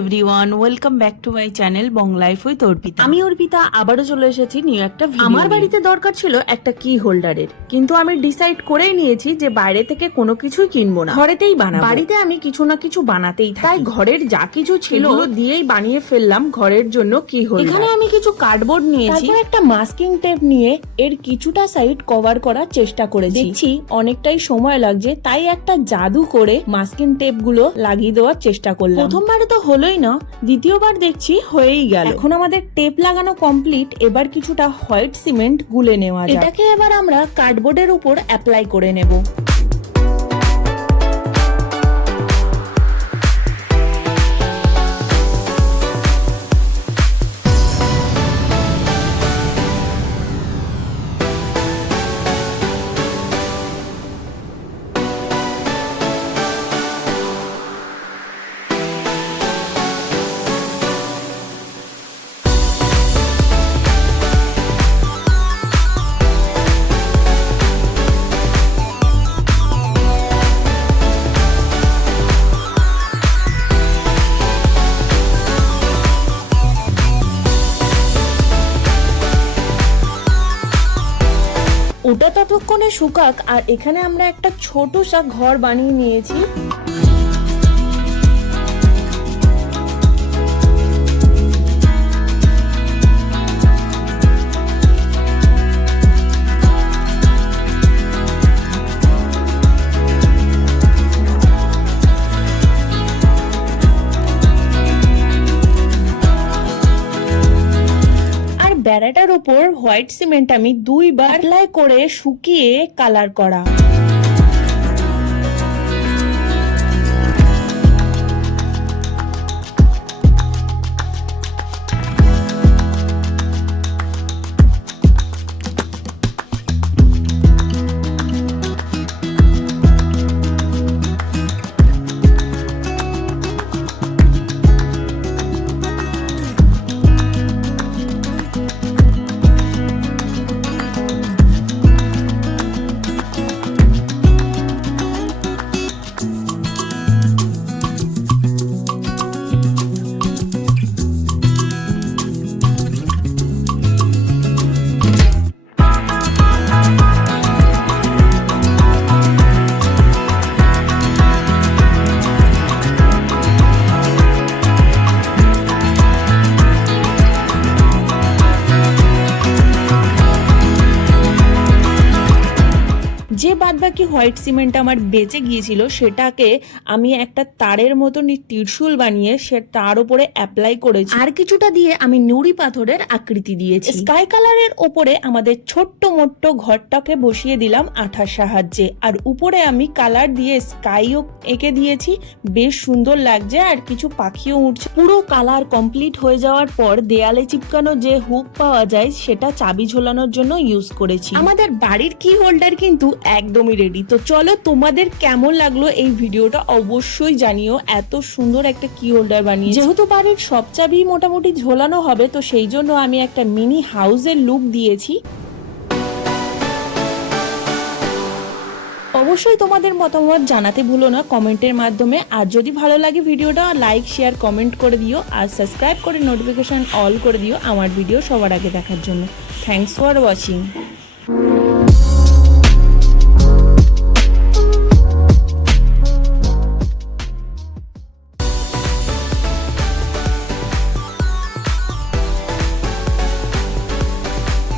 Everyone, welcome back to my channel Bong life with Arpita. আমি অর্পিতা আবারও চলে এসেছি নিউ একটা ভিডিও। আমার বাড়িতে দরকার ছিল একটা কি হোল্ডারের, কিন্তু আমি ডিসাইড করেই নিয়েছি যে বাইরে থেকে কোনো কিছুই কিনবো না, ঘরেতেই বানাবো। বাড়িতে আমি কিছু না কিছু বানাতেই থাকি, তাই ঘরের যা কিছু ছিল দিয়েই বানিয়ে ফেললাম ঘরের জন্য কি হোল্ডার। এখানে আমি কিছু কার্ডবোর্ড নিয়েছি, তারপর একটা মাস্কিং টেপ নিয়ে এর কিছুটা সাইড কভার করার চেষ্টা করেছি। দেখছি অনেকটাই সময় লাগছে, তাই একটা জাদু করে মাস্কিং টেপ গুলো লাগিয়ে দেওয়ার চেষ্টা করলাম। প্রথমবারে তো হলোই না, দ্বিতীয়বার দেখছি হয়েই গেল। এখন আমাদের টেপ লাগানো কমপ্লিট, এবার কিছুটা হোয়াইট সিমেন্ট গুলে নেওয়া যাক। এটাকে এবার আমরা কার্ডবোর্ডের উপর অ্যাপ্লাই করে নেব। ওটা ততক্ষণে শুকাক, আর এখানে আমরা একটা ছোট সা ঘর বানিয়ে নিয়েছি। বেড়াটার উপর হোয়াইট সিমেন্ট আমি 2 বার অ্যাপ্লাই করে শুকিয়ে কালার করা। যে বাদবাকি হোয়াইট সিমেন্ট আমার বেঁচে গিয়েছিল সেটাকে আমি একটা তারের মতন ত্রিশূল বানিয়ে সে তার উপরে অ্যাপ্লাই করেছি, আর কিছুটা দিয়ে আমি নুড়ি পাথরের আকৃতি দিয়েছি। স্কাই কালারের ওপরে আমাদের ছোট্ট মোট্ট ঘরটাকে বসিয়ে দিলাম আঠার সাহায্যে, আর উপরে আমি কালার দিয়ে স্কাইও এঁকে দিয়েছি, বেশ সুন্দর লাগছে, আর কিছু পাখিও উঠছে। পুরো কালার কমপ্লিট হয়ে যাওয়ার পর দেয়ালে চিপকানো যে হুক পাওয়া যায় সেটা চাবি ঝোলানোর জন্য ইউজ করেছি। আমাদের বাড়ির কি হোল্ডার কিন্তু একদমই রেডি। তো চলো, তোমাদের কেমন লাগলো এই ভিডিওটা অবশ্যই জানিও। এত সুন্দর একটা কি হোল্ডার বানিয়ে, যেহেতু বাড়ির সব চাবি মোটামুটি ঝোলানো হবে, তো সেই জন্য আমি একটা মিনি হাউসের লুক দিয়েছি। অবশ্যই তোমাদের মতামত জানাতে ভুলো না কমেন্টের মাধ্যমে। আর যদি ভালো লাগে ভিডিওটা লাইক শেয়ার কমেন্ট করে দিও, আর সাবস্ক্রাইব করে নোটিফিকেশন অল করে দিও আমার ভিডিও সবার আগে দেখার জন্য। Thanks for watching.